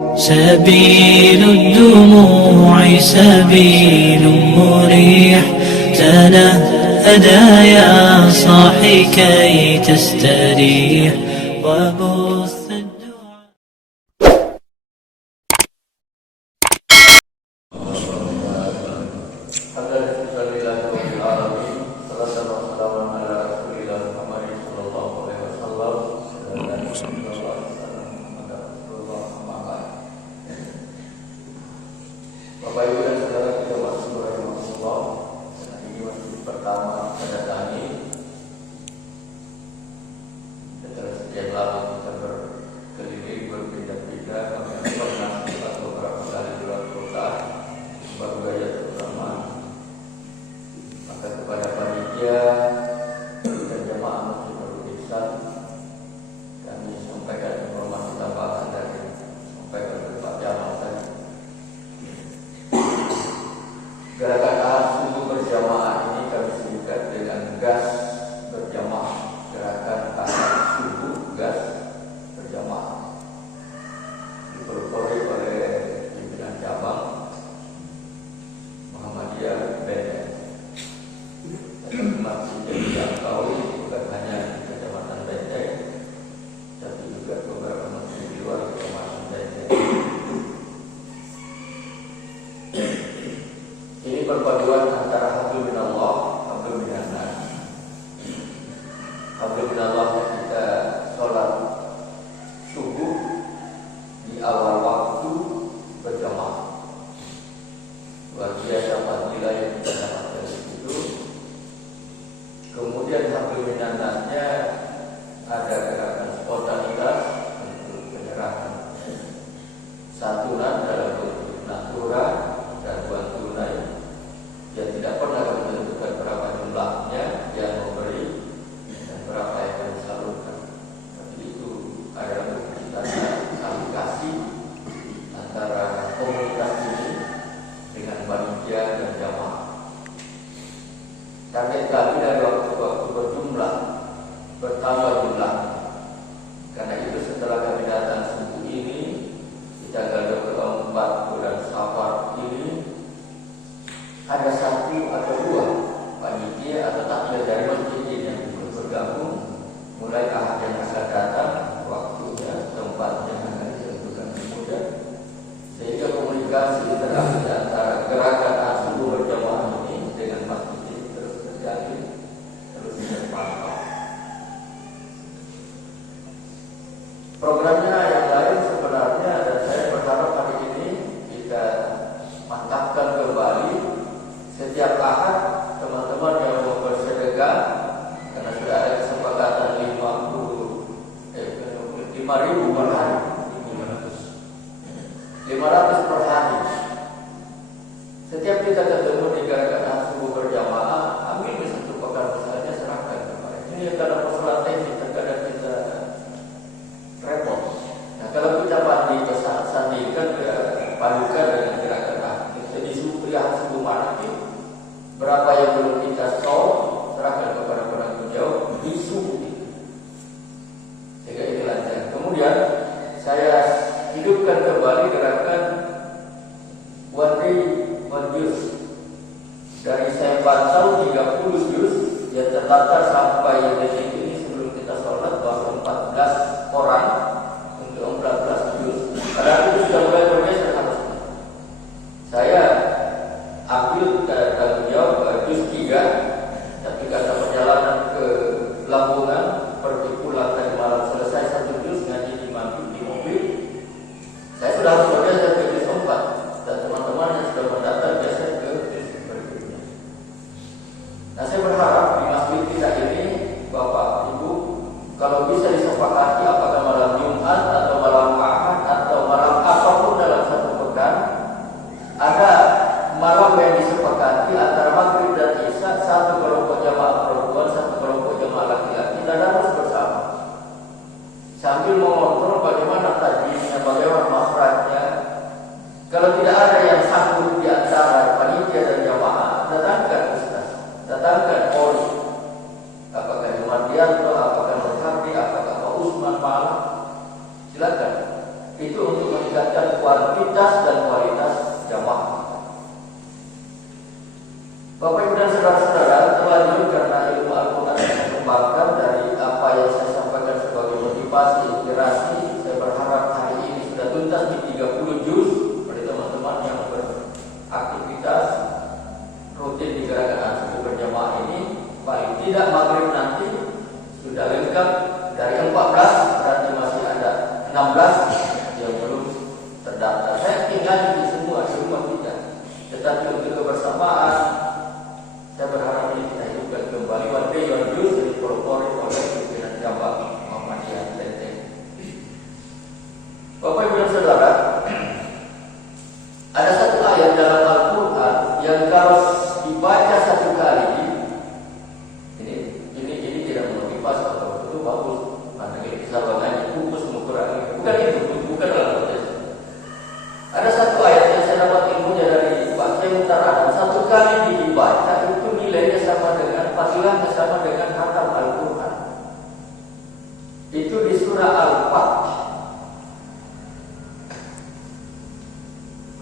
سبيل الدموع سبيل مريح تنهدى يا صاحي كي تستريح وبث الدعاء. Bapak Ibu dan saudara kita masih rahimahullah. Ini masjid pertama pada kami. Setelah sekian lama kita berkeliling berpindah-pindah, kami pernah atau beberapa kali keluar kota, baru gaya terutama. Maka kepada panitia dan jemaah Masjid Nurul Ihsan, kami sampaikan informasi tambahan dari sampaikan dari Pak Jamal tadi. Gerakan ahad subuh berjamaah ini kami singkat dengan gas berjamaah. Gerakan ahad subuh gas berjamaah dipelopori oleh pimpinan cabang Muhammadiyah Benteng. Masih dijangkau bukan hanya di Kecamatan Benteng, tapi juga beberapa masjid di luar Kecamatan Benteng. Ini perpaduan antara hablum minallah, hablum minannas. Hablum minallah kita sholat subuh di awal waktu berjamaah. Luar biasa fadilah yang kita dapatkan di situ. Kemudian hablum minannasnya ada gerakan spontanitas untuk penyerahan santunan dalam bentuk natura dan uang tunai yang tidak pernah kami tentukan berapa jumlahnya yang memberi dan berapa yang kami salurkan. Tapi itu adalah keputusan aplikasi antara komunitas ini dengan panitia dan jamaah. Target kami dari waktu ke waktu berjumlah, bertambah jumlah. Karena itu setelah kami datang subuh ini di tanggal 24 bulan Safar ini, ada satu atau dua panitia atau takmir dari masjid ini yang bergabung. Mulai ahad yang akan datang, waktunya, tempatnya akan ditentukan kemudian, sehingga komunikasi interaksi antara gerakan ahad subuh berjamaah ini dengan masjid ini terus terjadi, terus terpantau. Programnya yang lain sebenarnya, dan saya berharap hari ini kita mantapkan kembali. Setiap ahad teman-teman yang mau bersedekah, karena sudah ada kesepakatan 5.000 per hari, 500 per hari. Setiap kita ketemu di gerakan ahad subuh berjamaah, ambil satu pekan misalnya, serahkan kepada ini. Karena persoalan teknis terkadang kita repot. Nah, kalau kita sandingkan padukan dengan gerakan ahad, jadi subuh ahad subuh mana ini, berapa yang belum kita store, serahkan kepada penanggung jawab di subuh itu, sehingga ini lancar. Kemudian saya hidupkan kembali gerakan one day one juz. Dari saya pantau 30 juz yang terbatas sampai yang detik ini sebelum kita sholat baru 14 orang untuk 14 juz. Padahal itu sudah mulai bergeser harusnya. Saya ambil tanggung jawab juz 3, tapi karena perjalanan ke Lamongan pergi pulang tadi malam selesai satu juz ngaji di mobil, saya sudah harus bergeser ke juz 4 dan teman-teman yang sudah mendaftar geser ke juz berikutnya. Nah, saya berharap di masjid kita ini Bapak meningkatkan kuantitas dan kualitas jamaah. Bapak Ibu dan saudara-saudara, terlanjur karena ilmu Al-Quran yang dikembangkan dari apa yang saya sampaikan sebagai motivasi, inspirasi, saya berharap hari ini sudah tuntas di 30 juz bagi teman-teman yang beraktivitas rutin di gerakan Ansuri berjamaah ini. Paling tidak maghrib nanti sudah lengkap dari 14, berarti masih ada 16 yang belum terdaftar. Saya tinggal di semua di rumah kita, tetapi untuk kebersamaan saya berharap ini kita hidupkan kembali. One day one juz dipelopori oleh pimpinan cabang Muhammadiyah Lenteng. Bapak Ibu dan Saudara, ada satu ayat dalam Al-Quran yang kalau dibaca satu kali ini tidak memotivasi atau itu bagus. Mana kita sahabatnya fokus mengurangi. Bukan itu, bukan dalam konteks. Ada satu ayat yang saya dapat ilmunya dari Pak Kiai Mutarada. Satu kali dibaca itu nilainya sama dengan fadilahnya sama dengan khatam Al-Quran. Itu di surah Al-Fath.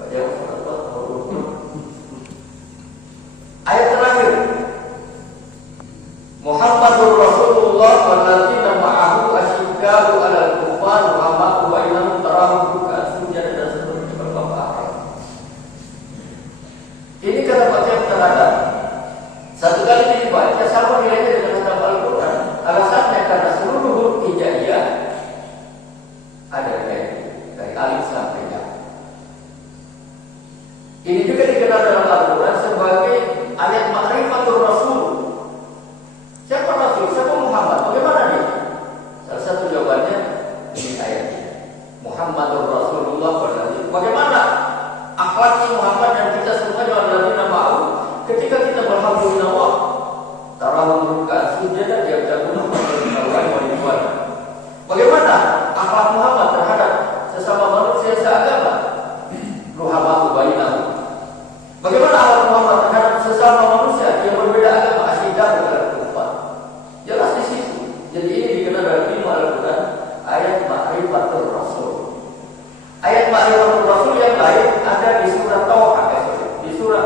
Baca ayat terakhir. Muhammadur Rasulullah walladzina ma'ahu asyidda'u 'alal kuffar rahama'u bainahum tarahum ruk'an sujud dan seterusnya beberapa ayat. Ini kata Pak Kiai Mutarada. Satu kali dibaca sama nilainya dengan khatam Al-Quran. Alasannya karena seluruh huruf hijaiyah ada dari alif sampai ya. Ini juga dikenal dalam Al-Quran sebagai ayat ma'rifatul Rasul. Siapa Rasul? Siapa Muhammad? Bagaimana dia? Salah satu jawabannya ini ayatnya. Muhammadur Rasulullah walladzina. Bagaimana akhlaknya Muhammad dan kita semuanya walladzina ma'ahu ketika kita berhamdulillah tarawih ruk'an sujud dia berguna Allah. Bagaimana akhlak Muhammad terhadap sesama manusia seagama? Ruhamatu bainahum. Bagaimana akhlak Muhammad terhadap sesama manusia yang berbeda agama? Asyidda'u 'alal kuffar. Jelas di situ. Jadi ini dikenal dalam ilmu Al-Quran ayat ma'rifatul Rasul. Ayat ma'rifatul Rasul yang lain ada di surah Tauha, di surah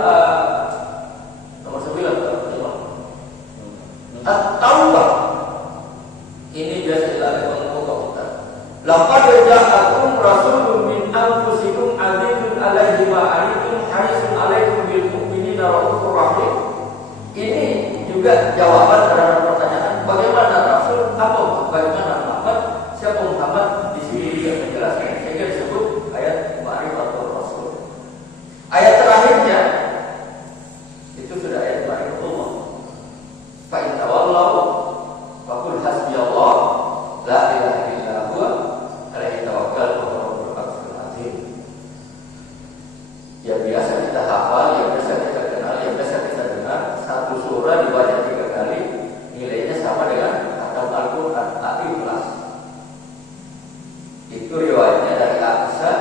nomor 9 At-Taubah. Ini biasa dilakukan pokok-pokok. Laqad ja'akum rasulun min anfusikum 'azizun 'alaihi ma 'anittum harisun 'alaikum bil mu'minina raufur rahim. Ini juga jawaban terhadap pertanyaan bagaimana Rasul, bagaimana Muhammad, siapa Muhammad. Di sini dia menjelaskan sehingga disebut ayat ma'rifatul Rasul. Ayat terakhirnya itu sudah ayat ma'rifatullah. Fa in tawallaw faqul hasbiyallah la ilaha illa huwa alaihi tawakkaltu wa huwa rabbul arsyil azim. Yang biasa kita hafal, yang biasa kita kenal, yang biasa kita dengar, satu surah dibaca 3 kali, nilainya sama dengan khatam Al-Quran, Al-Ikhlas. Itu riwayatnya dari Aisyah,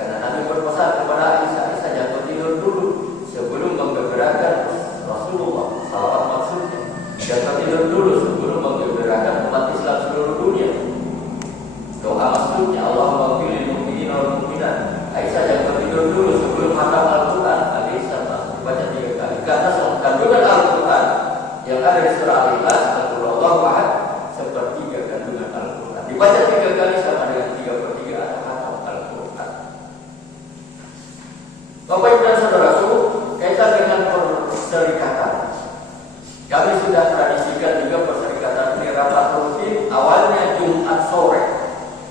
karena Nabi berpesan kepada Aisyah jangan tidur dulu sebelum menggerakkan Rasulullah. Salawat maksudnya, jangan tidur dulu sebelum menggerakkan umat Islam seluruh dunia. Doa maksudnya Allahumma fil mu'minin wal mu'minat. Aisyah jangan tidur dulu sebelum khatam Al-Quran. Aisyah dibaca 3 kali. Karena kandungan Al-Quran yang ada di surah Al-Ikhlas, Allahu Ahad, sepertiga kandungan Al-Quran. Dibaca 3 kali sama dengan 3/3 ada khatam Al-Quran. Bapak Ibu dan Saudaraku, kaitan dengan perserikatan. Kami sudah tradisikan juga perserikatan ini rapat rutin awalnya Jumat sore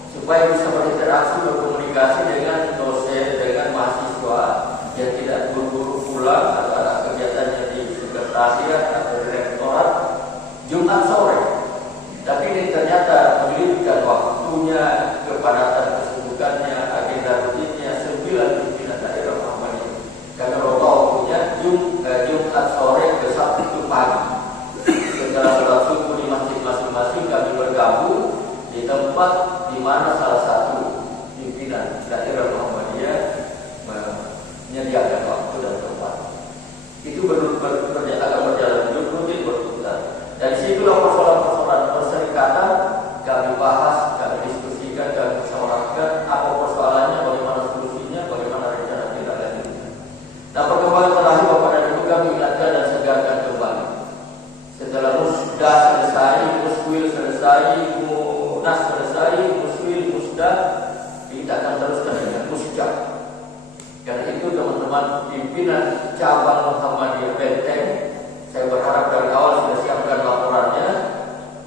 supaya bisa berinteraksi, berkomunikasi dengan dosen, dengan mahasiswa yang tidak buru-buru pulang atau ada kegiatannya di sekretariat atau di rektorat Jumat sore. Tapi ini ternyata menyulitkan waktunya, kepadatan kesibukannya, agenda rutinnya 9 pimpinan daerah Muhammadiyah. Karena waktunya Jumat sore ke Sabtu pagi. Setelah sholat subuh di masjid masing-masing kami bergabung di tempat di mana salah satu pimpinan daerah teruskan dengan musjab. Karena itu teman-teman pimpinan cabang Muhammadiyah Benteng, saya berharap dari awal sudah siapkan laporannya.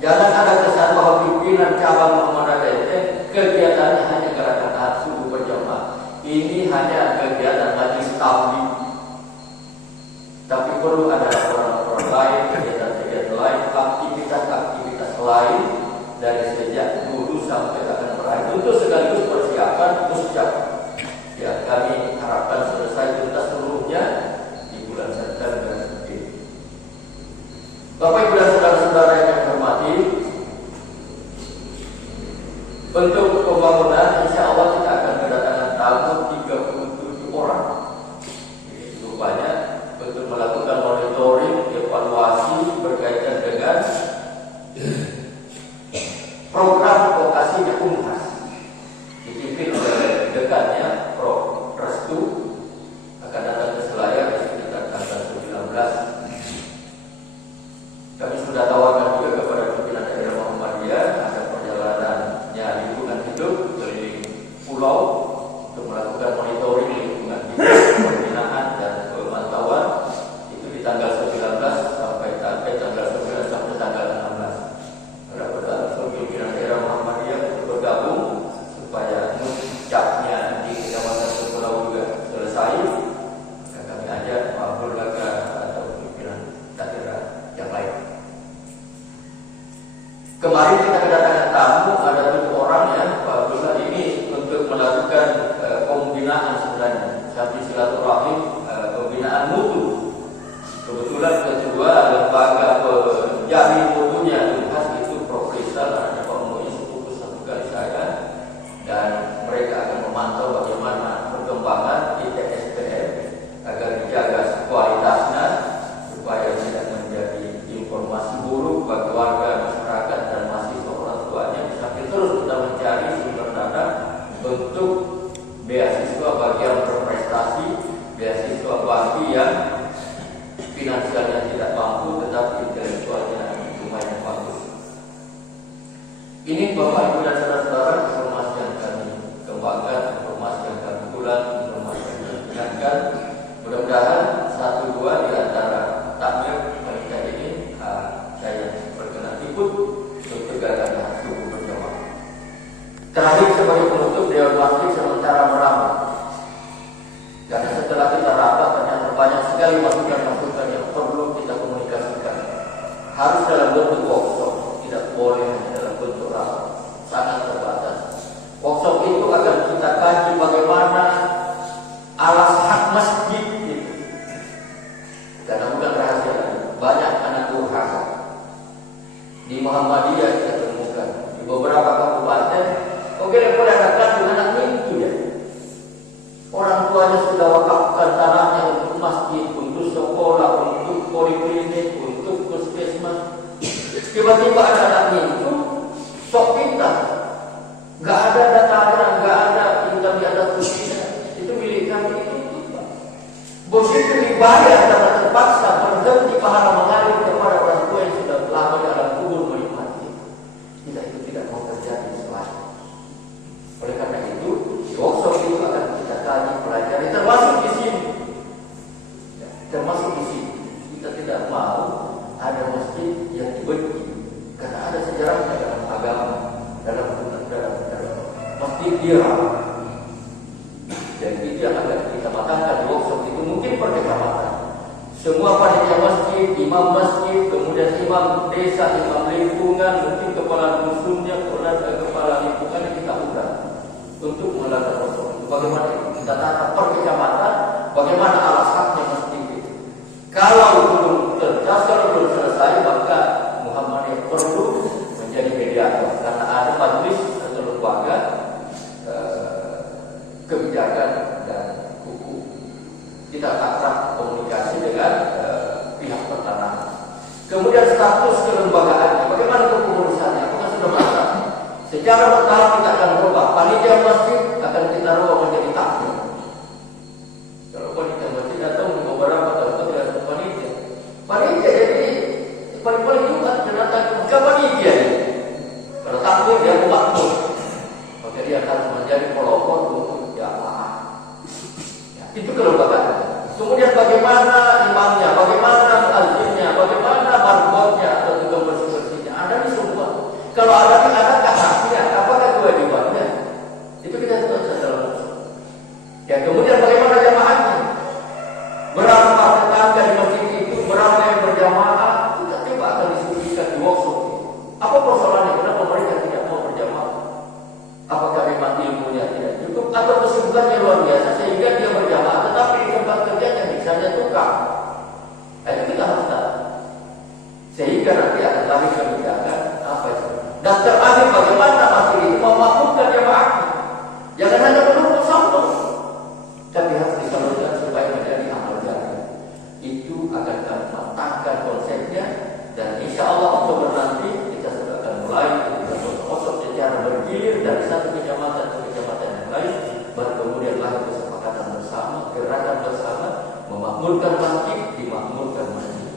Jangan ada kesan bahwa pimpinan cabang Muhammadiyah Benteng kegiatannya hanya gerakan taat subuh berjamaah. Ini hanya kegiatan majlis tabligh. Tapi perlu ada laporan-laporan lain, kegiatan-kegiatan lain, aktivitas-aktivitas lain dari sejak dulu sampai akan berakhir untuk sekaligus persiapan musjab. Ya, kami harapkan selesai tuntas seluruhnya di bulan September ini. Bapak Ibu dan saudara-saudara yang kami hormati, untuk pembangunan insya Allah kita akan kedatangan tamu 37 orang. Cukup banyak untuk melakukan monitoring, evaluasi berkaitan dengan program vokasinya Unhas, dipimpin oleh dekatnya Prof. Restu, akan datang ke Selayar di sekitar tanggal 19. Kami sudah tawarkan juga kepada pimpinan daerah Muhammadiyah ada perjalanannya lingkungan hidup keliling pulau untuk melakukan monitoring lingkungan hidup, pembinaan dan pemantauan itu di tanggal 19 sampai tanggal 9 sampai tanggal 16. Mudah-mudahan pimpinan daerah Muhammadiyah untuk bergabung supaya musjabnya di Kecamatan Pulau juga selesai. Kami ajak Pak Berlaga atau pimpinan daerah yang lain. Kemarin kita kedatangan tamu ada 7 orang ya, Pak Abdullah, ini untuk melakukan pembinaan sebenarnya, sambil silaturahim, pembinaan mutu. Kebetulan kedua lembaga penjamin mutunya Unhas itu Prof. Rizal, ada Pak Mu'i sepupu satu kali saya, dan mereka akan memantau bagaimana perkembangan ITSPM agar dijaga kualitasnya supaya tidak menjadi informasi buruk bagi warga masyarakat dan mahasiswa orang tuanya. Di samping terus kita mencari sumber dana untuk beasiswa bagi yang berprestasi, beasiswa bagi yang finansialnya tidak mampu tetapi intelektualnya lumayan bagus. Ini Bapak Ibu dan saudara-saudara informasi yang kami kembangkan, informasi yang kami ulang, informasi yang kami ingatkan. Mudah-mudahan 1-2 di antara takmir panitia ini saya berkenan ikut untuk gerakan subuh berjamaah. Terakhir sebagai penutup, Dewan Masjid sementara merapat. Karena setelah kita rapat ternyata banyak sekali masukan-masukan yang perlu kita komunikasikan. Harus dalam bentuk workshop, tidak boleh dalam bentuk rapat. Sangat terbatas. Workshop itu akan kita kaji bagaimana alas hak masjid itu. Karena bukan rahasia lagi, banyak anak durhaka di Muhammadiyah kita temukan di beberapa kabupaten. Oke, boleh katakan anak itu ya. Orang tuanya sudah wakafkan tanahnya untuk masjid, untuk sekolah, untuk poliklinik, untuk puskesmas. Tiba-tiba ada anaknya itu sok pintar, nggak ada datanya, nggak ada income di atas kursinya. Itu milik kami itu. Bos itu dibayar secara terpaksa berhenti pahala mengalir kepada orang tua yang sudah lama di alam kubur menikmati. Kita itu tidak mau terjadi selain. Oleh karena itu, workshop itu akan kita kaji, pelajari, termasuk di sini. Termasuk di sini. Kita tidak mau ada masjid yang dibenci, karena ada sejarahnya dalam agama, dalam masjid dirawat. Dan itu yang akan kita matangkan di workshop itu, mungkin per kecamatan. Semua panitia masjid, imam masjid, kemudian imam desa, imam lingkungan, mungkin kepala dusunnya, kepala lingkungan kita undang untuk melakukan workshop itu. Bagaimana kita tata per kecamatan, bagaimana alas haknya masjid itu. Kalau belum terjas, kalau belum selesai, maka Muhammadiyah perlu menjadi mediator, karena ada majelis atau lembaga kebijakan dan hukum. Kita akrab komunikasi dengan pihak pertanahan. Kemudian status kelembagaannya, bagaimana kepengurusannya, apakah sudah matang? Secara bertahap kita akan berubah. Panitia masjid akan kita rubah menjadi takmir. Kalau panitia masjid datang beberapa tahun tidak ada panitia. Panitia jadi paling-paling juga ternyata bukan panitia. Kalau takmir dia makmur, maka dia harus menjadi pelopor untuk kelombagaan. Kemudian bagaimana imamnya, bagaimana muazzinnya, bagaimana marbotnya atau tukang bersih-bersihnya. Ada di semua. Kalau ada haknya, apakah kewajibannya? Itu kita harus dalam. Ya, kemudian bagaimana jamaahnya? Berapa tetangga di masjid itu, berapa yang berjamaah? Kita coba akan diskusikan di workshop. Apa persoalannya? Kenapa mereka tidak mau berjamaah? Apakah memang ilmunya tidak cukup atau kesibukannya luar biasa sehingga dia berjamaah, tetapi di tempat kerjanya misalnya tukang? Nah, itu kita harus tahu. Sehingga nanti akan lari kebijakan apa itu. Dan terakhir bagaimana masjid itu memakmurkan jamaahnya? Jangan hanya menunggu sambung, tapi harus disalurkan supaya menjadi amal jariah. Itu akan kami matangkan konsepnya dan insya Allah Oktober nanti kita sudah akan mulai kosong secara bergilir dari satu kecamatan ke kecamatan yang lain, baru kemudian lahir kesepakatan bersama, gerakan bersama, memakmurkan masjid, dimakmurkan masjid.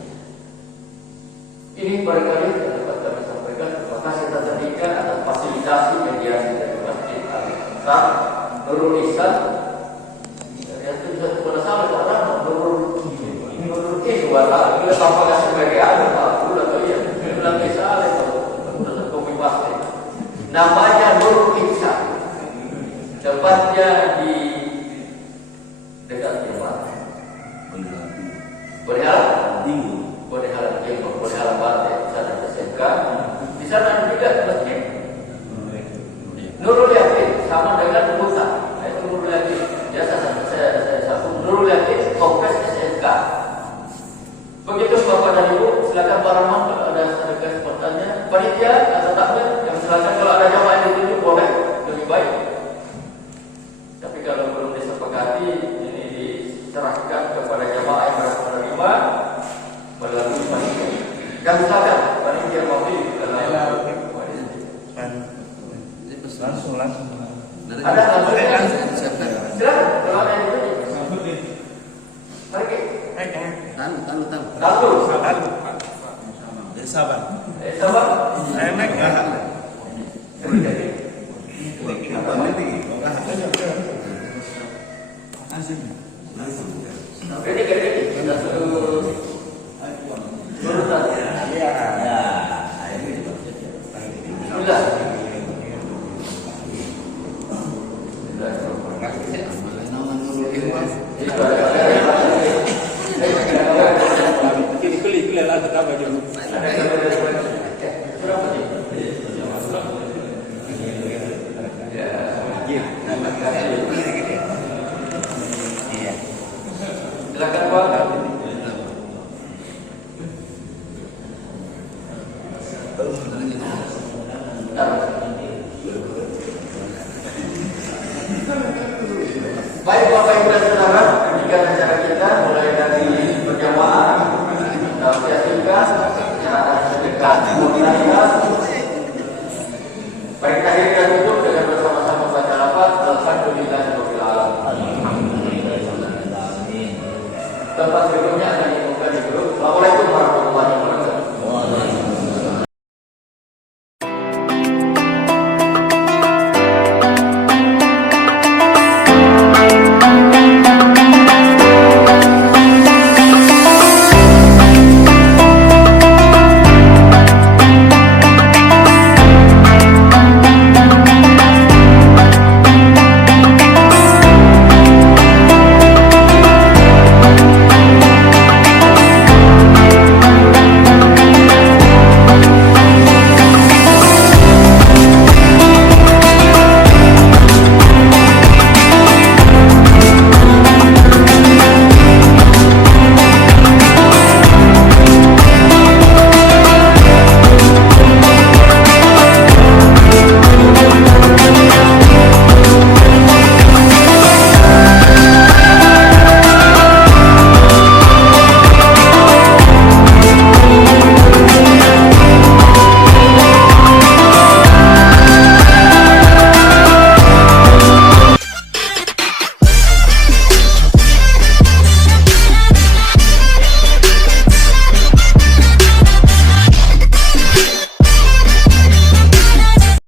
Ini barangkali yang dapat kami sampaikan. Terima kasih atas Dika atas fasilitasi mediasi dari Masjid Al-Ihsan Nurul Ihsan. Ya itu bisa kepada sama karena Nurul Ihsan kita tampaknya sebagai anak aku atau ya bilang misalnya kalau kopi pasti. Namanya Nurul Ihsan. Tempatnya di dekat Jawa. Berhala Tinggi. Berhala Tinggi, Berhala Bate, sana SMK. Di sana juga masjid Nurul Yakin sama dengan Musa. Itu Nurul Yakin. Biasa saya satu Nurul Yakin kompleks SMK. Begitu Bapak dan Ibu, silakan para imam kalau ada kesempatan panitia atau takmir yang silakan kalau ada jamaah yang ditunjuk boleh lebih baik. Tapi kalau belum disepakati ini diserahkan kepada jamaah yang berhak menerima melalui panitia. Dan silakan panitia mewakili langsung. Ada silakan kalau ada yang ditunjuk. Mari. Tahu. Sabar. Enak enggak? Silakan Pak. Baik Bapak Ibu dan Saudara, demikian acara kita mulai dari berjamaah, tausiah singkat, sedekah, komunitas. Baik akhir dan tutup dengan bersama-sama baca lafaz Alhamdulillahirabbil alamin. Tempat berikutnya akan diumumkan di grup.